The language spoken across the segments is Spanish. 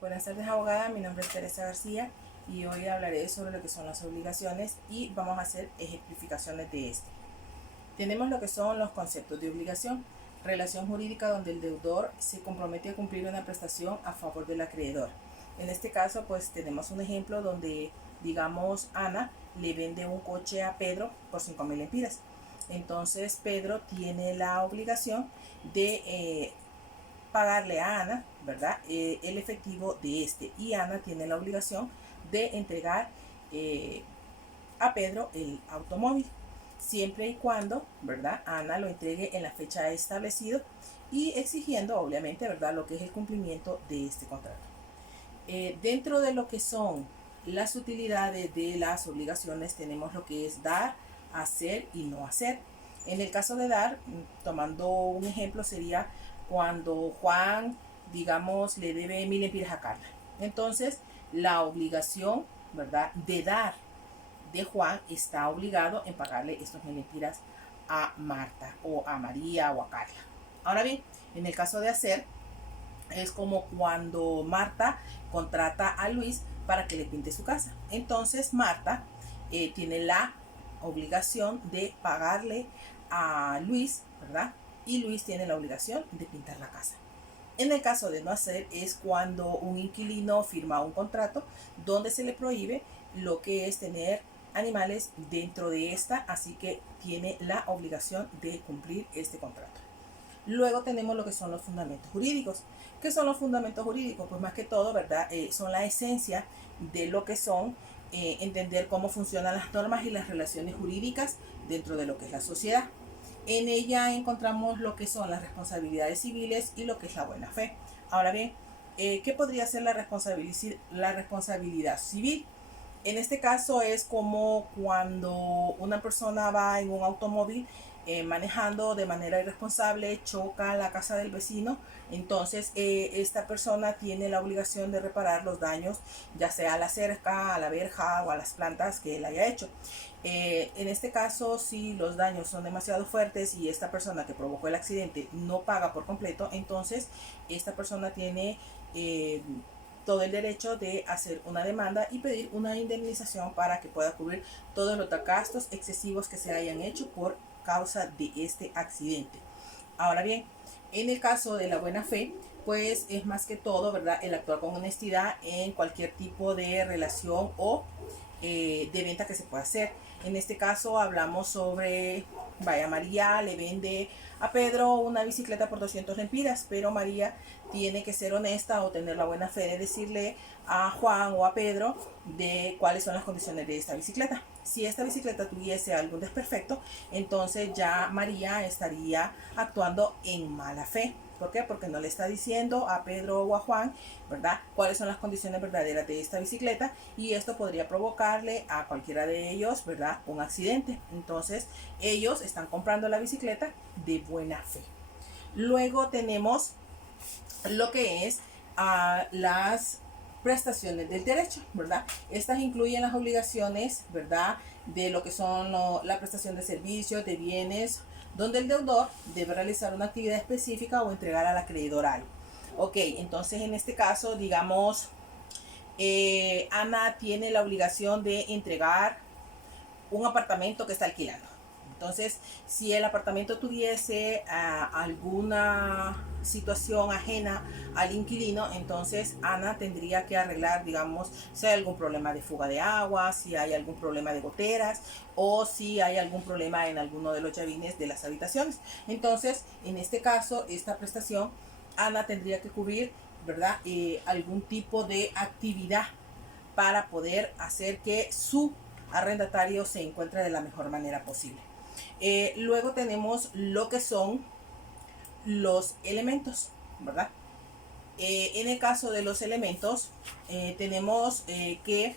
Buenas tardes, abogada. Mi nombre es Teresa García y hoy hablaré sobre lo que son las obligaciones y vamos a hacer ejemplificaciones de este. Tenemos lo que son los conceptos de obligación, relación jurídica donde el deudor se compromete a cumplir una prestación a favor del acreedor. En este caso, pues tenemos un ejemplo donde, digamos, Ana le vende un coche a Pedro por 5.000 lempiras. Entonces, Pedro tiene la obligación de pagarle a Ana, ¿verdad? El efectivo de este. Y Ana tiene la obligación de entregar a Pedro el automóvil, siempre y cuando, ¿verdad? Ana lo entregue en la fecha establecida y exigiendo, obviamente, ¿verdad? Lo que es el cumplimiento de este contrato. Dentro de lo que son las utilidades de las obligaciones, tenemos lo que es dar, hacer y no hacer. En el caso de dar, tomando un ejemplo, sería cuando Juan, digamos, le debe 1.000 lempiras a Carla. Entonces, la obligación, ¿verdad?, de dar de Juan está obligado en pagarle estos 1.000 lempiras a Marta o a María o a Carla. Ahora bien, en el caso de hacer, es como cuando Marta contrata a Luis para que le pinte su casa. Entonces Marta tiene la obligación de pagarle a Luis, ¿verdad? Y Luis tiene la obligación de pintar la casa. En el caso de no hacer es cuando un inquilino firma un contrato donde se le prohíbe lo que es tener animales dentro de esta, así que tiene la obligación de cumplir este contrato. Luego tenemos lo que son los fundamentos jurídicos. ¿Qué son los fundamentos jurídicos? Pues más que todo, ¿verdad? Son la esencia de lo que son entender cómo funcionan las normas y las relaciones jurídicas dentro de lo que es la sociedad. En ella encontramos lo que son las responsabilidades civiles y lo que es la buena fe. Ahora bien, ¿qué podría ser la responsabilidad civil? En este caso es como cuando una persona va en un automóvil manejando de manera irresponsable, choca la casa del vecino, entonces esta persona tiene la obligación de reparar los daños, ya sea a la cerca, a la verja o a las plantas que él haya hecho. En este caso, si los daños son demasiado fuertes y esta persona que provocó el accidente no paga por completo, entonces esta persona tiene todo el derecho de hacer una demanda y pedir una indemnización para que pueda cubrir todos los gastos excesivos que se hayan hecho por causa de este accidente. Ahora bien, en el caso de la buena fe, pues es más que todo, ¿verdad?, el actuar con honestidad en cualquier tipo de relación o de venta que se pueda hacer. En este caso hablamos sobre, vaya, María le vende a Pedro una bicicleta por 200 lempiras, pero María tiene que ser honesta o tener la buena fe de decirle a Juan o a Pedro de cuáles son las condiciones de esta bicicleta. Si esta bicicleta tuviese algún desperfecto, entonces ya María estaría actuando en mala fe. ¿Por qué? Porque no le está diciendo a Pedro o a Juan, ¿verdad?, cuáles son las condiciones verdaderas de esta bicicleta, y esto podría provocarle a cualquiera de ellos, ¿verdad?, un accidente. Entonces, ellos están comprando la bicicleta de buena fe. Luego tenemos lo que es las prestaciones del derecho, ¿verdad? Estas incluyen las obligaciones, ¿verdad?, de lo que son la prestación de servicios, de bienes, donde el deudor debe realizar una actividad específica o entregar al acreedor algo. Ok, entonces en este caso, digamos, Ana tiene la obligación de entregar un apartamento que está alquilando. Entonces, si el apartamento tuviese alguna situación ajena al inquilino, entonces Ana tendría que arreglar, digamos, si hay algún problema de fuga de agua, si hay algún problema de goteras o si hay algún problema en alguno de los llavines de las habitaciones. Entonces, en este caso, esta prestación, Ana tendría que cubrir, ¿verdad?, algún tipo de actividad para poder hacer que su arrendatario se encuentre de la mejor manera posible. Luego tenemos lo que son los elementos, ¿verdad? En el caso de los elementos, tenemos que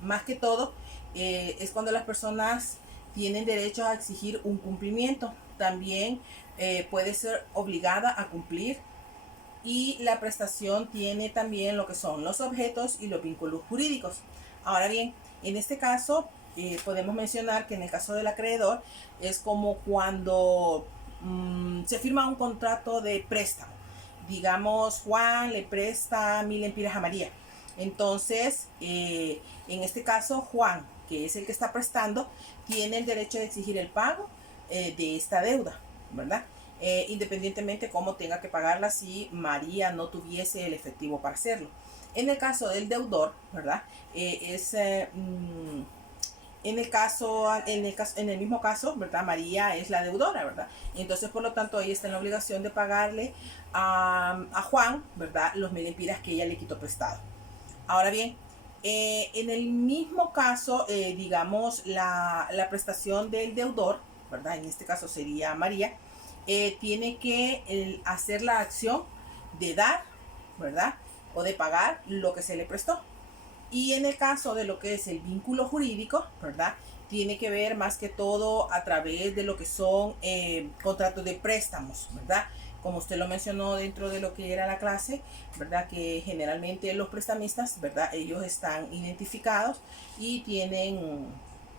más que todo es cuando las personas tienen derecho a exigir un cumplimiento. También puede ser obligada a cumplir, y la prestación tiene también lo que son los objetos y los vínculos jurídicos. Ahora bien, en este caso podemos mencionar que en el caso del acreedor es como cuando se firma un contrato de préstamo, digamos, Juan le presta 1000 lempiras a María. Entonces, en este caso, Juan, que es el que está prestando, tiene el derecho de exigir el pago de esta deuda, ¿verdad? Independientemente cómo tenga que pagarla si María no tuviese el efectivo para hacerlo. En el caso del deudor, ¿verdad? En el mismo caso, ¿verdad? María es la deudora, ¿verdad? Entonces, por lo tanto, ella está en la obligación de pagarle a Juan, ¿verdad? Los 1000 lempiras que ella le quitó prestado. Ahora bien, en el mismo caso, digamos, la prestación del deudor, ¿verdad? En este caso sería María, tiene que hacer la acción de dar, ¿verdad? O de pagar lo que se le prestó. Y en el caso de lo que es el vínculo jurídico, ¿verdad? Tiene que ver más que todo a través de lo que son contratos de préstamos, ¿verdad? Como usted lo mencionó dentro de lo que era la clase, ¿verdad? Que generalmente los prestamistas, ¿verdad? Ellos están identificados y tienen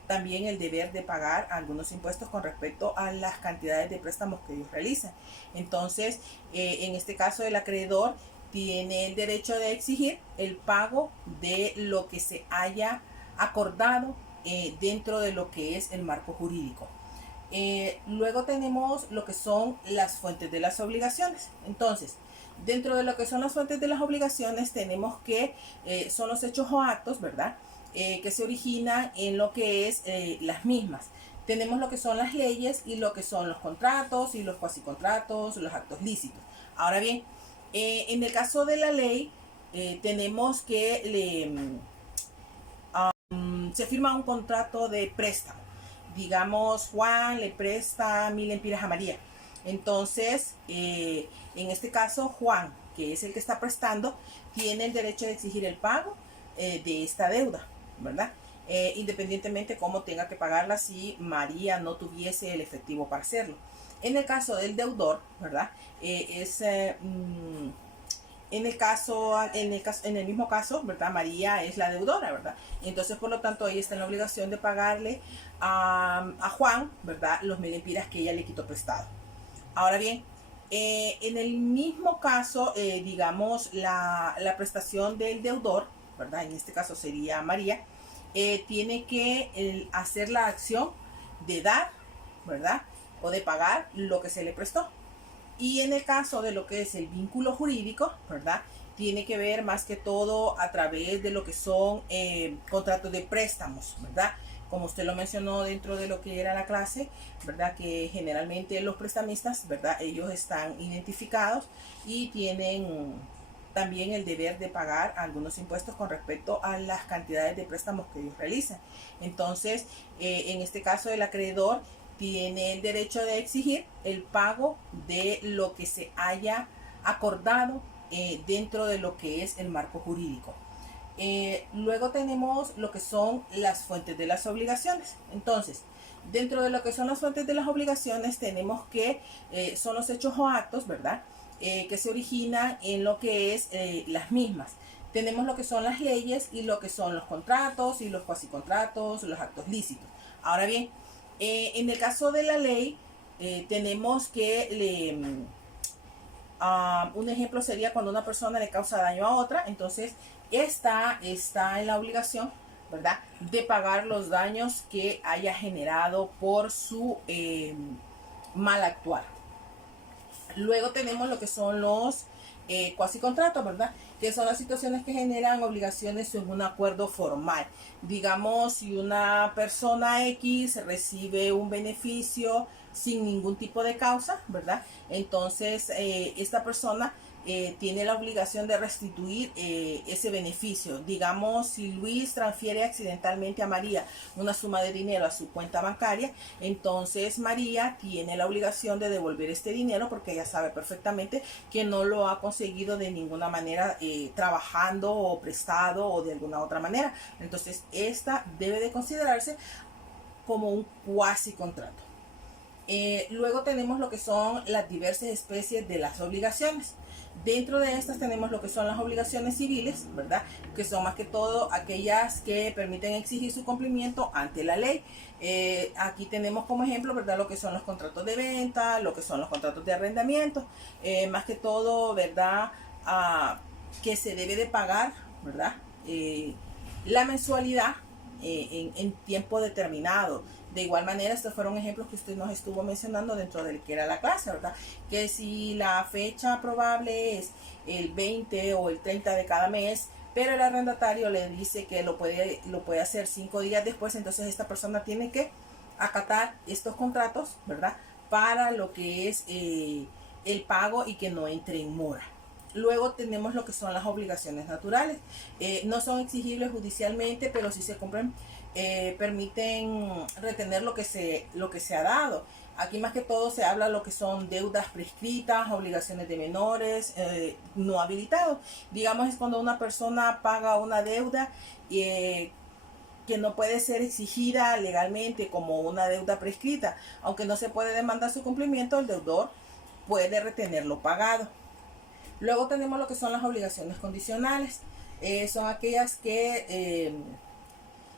también el deber de pagar algunos impuestos con respecto a las cantidades de préstamos que ellos realizan. Entonces, en este caso el acreedor tiene el derecho de exigir el pago de lo que se haya acordado dentro de lo que es el marco jurídico. Luego tenemos lo que son las fuentes de las obligaciones. Entonces, dentro de lo que son las fuentes de las obligaciones tenemos que son los hechos o actos, ¿verdad? Que se originan en lo que es las mismas. Tenemos lo que son las leyes y lo que son los contratos y los cuasicontratos, los actos lícitos. Ahora bien, en el caso de la ley, tenemos que se firma un contrato de préstamo. Digamos, Juan le presta 1000 lempiras a María. Entonces, en este caso, Juan, que es el que está prestando, tiene el derecho de exigir el pago de esta deuda, ¿verdad? Independientemente cómo tenga que pagarla si María no tuviese el efectivo para hacerlo. En el caso del deudor, ¿verdad? En el mismo caso, ¿verdad? María es la deudora, ¿verdad? Entonces, por lo tanto, ella está en la obligación de pagarle a Juan, ¿verdad? Los 1000 lempiras que ella le quitó prestado. Ahora bien, en el mismo caso, digamos, la prestación del deudor, ¿verdad? En este caso sería María, tiene que hacer la acción de dar, ¿verdad? O de pagar lo que se le prestó. Y en el caso de lo que es el vínculo jurídico, ¿verdad? Tiene que ver más que todo a través de lo que son contratos de préstamos, ¿verdad? Como usted lo mencionó dentro de lo que era la clase, ¿verdad? Que generalmente los prestamistas, ¿verdad? Ellos están identificados y tienen también el deber de pagar algunos impuestos con respecto a las cantidades de préstamos que ellos realizan. Entonces, en este caso el acreedor tiene el derecho de exigir el pago de lo que se haya acordado dentro de lo que es el marco jurídico. Luego tenemos lo que son las fuentes de las obligaciones. Entonces, dentro de lo que son las fuentes de las obligaciones tenemos que son los hechos o actos, ¿verdad? Que se originan en lo que es las mismas. Tenemos lo que son las leyes y lo que son los contratos y los cuasicontratos, los actos lícitos. Ahora bien, en el caso de la ley, tenemos que un ejemplo sería cuando una persona le causa daño a otra, entonces esta está en la obligación, ¿verdad?, de pagar los daños que haya generado por su mal actuar. Luego tenemos lo que son los cuasicontratos, ¿verdad? Que son las situaciones que generan obligaciones en un acuerdo formal. Digamos, si una persona X recibe un beneficio sin ningún tipo de causa, ¿verdad? Entonces, esta persona tiene la obligación de restituir ese beneficio. Digamos, si Luis transfiere accidentalmente a María una suma de dinero a su cuenta bancaria, entonces María tiene la obligación de devolver este dinero porque ella sabe perfectamente que no lo ha conseguido de ninguna manera trabajando o prestado o de alguna otra manera. Entonces, esta debe de considerarse como un cuasi contrato. Luego tenemos lo que son las diversas especies de las obligaciones. Dentro de estas tenemos lo que son las obligaciones civiles, ¿verdad? Que son más que todo aquellas que permiten exigir su cumplimiento ante la ley. Aquí tenemos como ejemplo, ¿verdad? Lo que son los contratos de venta, lo que son los contratos de arrendamiento, más que todo, ¿verdad? Que se debe de pagar, ¿verdad? La mensualidad en tiempo determinado. De igual manera, estos fueron ejemplos que usted nos estuvo mencionando dentro de que era la clase, ¿verdad? Que si la fecha probable es el 20 o el 30 de cada mes, pero el arrendatario le dice que lo puede hacer 5 días después, entonces esta persona tiene que acatar estos contratos, ¿verdad? Para lo que es el pago y que no entre en mora. Luego tenemos lo que son las obligaciones naturales. No son exigibles judicialmente, pero si se cumplen, permiten retener lo que se ha dado. Aquí más que todo se habla lo que son deudas prescritas, obligaciones de menores, no habilitados. Digamos, es cuando una persona paga una deuda que no puede ser exigida legalmente como una deuda prescrita. Aunque no se puede demandar su cumplimiento, el deudor puede retenerlo pagado. Luego tenemos lo que son las obligaciones condicionales. Son aquellas que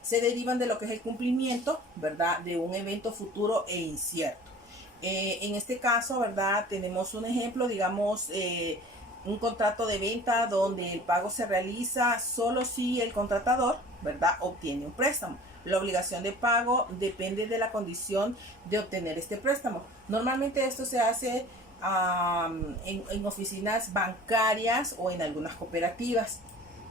se derivan de lo que es el cumplimiento, ¿verdad? De un evento futuro e incierto. En este caso, ¿verdad? Tenemos un ejemplo, digamos, un contrato de venta donde el pago se realiza solo si el contratador, ¿verdad? Obtiene un préstamo. La obligación de pago depende de la condición de obtener este préstamo. Normalmente esto se hace en oficinas bancarias o en algunas cooperativas.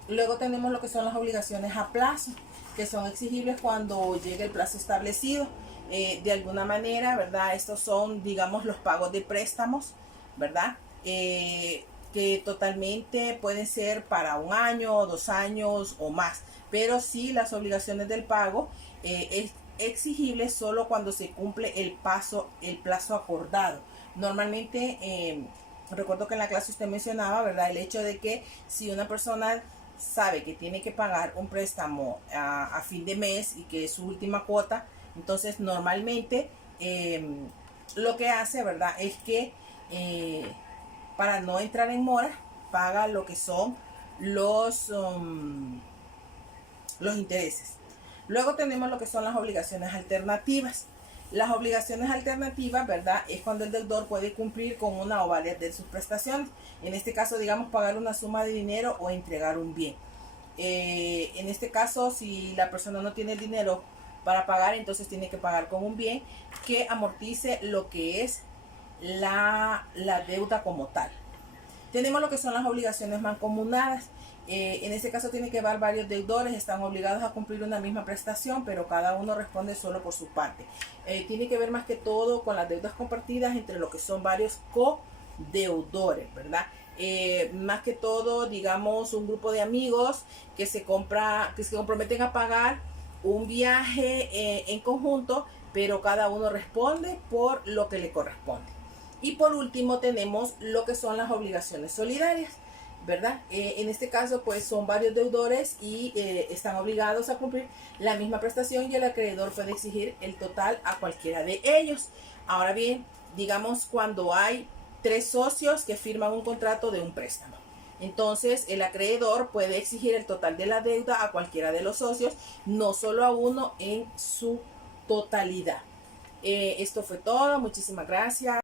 Luego tenemos lo que son las obligaciones a plazo, que son exigibles cuando llegue el plazo establecido. De alguna manera, ¿verdad? Estos son, digamos, los pagos de préstamos, ¿verdad? Que totalmente pueden ser para 1 año, 2 años o más. Pero sí, las obligaciones del pago es exigible solo cuando se cumple el plazo acordado. Normalmente, recuerdo que en la clase usted mencionaba, ¿verdad? El hecho de que si una persona sabe que tiene que pagar un préstamo a fin de mes y que es su última cuota, entonces normalmente lo que hace, ¿verdad? Es que para no entrar en mora, paga lo que son los intereses. Luego tenemos lo que son las obligaciones alternativas. Las obligaciones alternativas, ¿verdad? Es cuando el deudor puede cumplir con una o varias de sus prestaciones. En este caso, digamos, pagar una suma de dinero o entregar un bien. En este caso, si la persona no tiene dinero para pagar, entonces tiene que pagar con un bien que amortice lo que es la deuda como tal. Tenemos lo que son las obligaciones mancomunadas. En este caso tiene que haber varios deudores, están obligados a cumplir una misma prestación, pero cada uno responde solo por su parte. Tiene que ver más que todo con las deudas compartidas entre lo que son varios codeudores, ¿verdad? Más que todo, digamos, un grupo de amigos que se comprometen a pagar un viaje en conjunto, pero cada uno responde por lo que le corresponde. Y por último tenemos lo que son las obligaciones solidarias, ¿verdad? En este caso, pues son varios deudores y están obligados a cumplir la misma prestación y el acreedor puede exigir el total a cualquiera de ellos. Ahora bien, digamos cuando hay 3 socios que firman un contrato de un préstamo. Entonces, el acreedor puede exigir el total de la deuda a cualquiera de los socios, no solo a uno en su totalidad. Esto fue todo. Muchísimas gracias.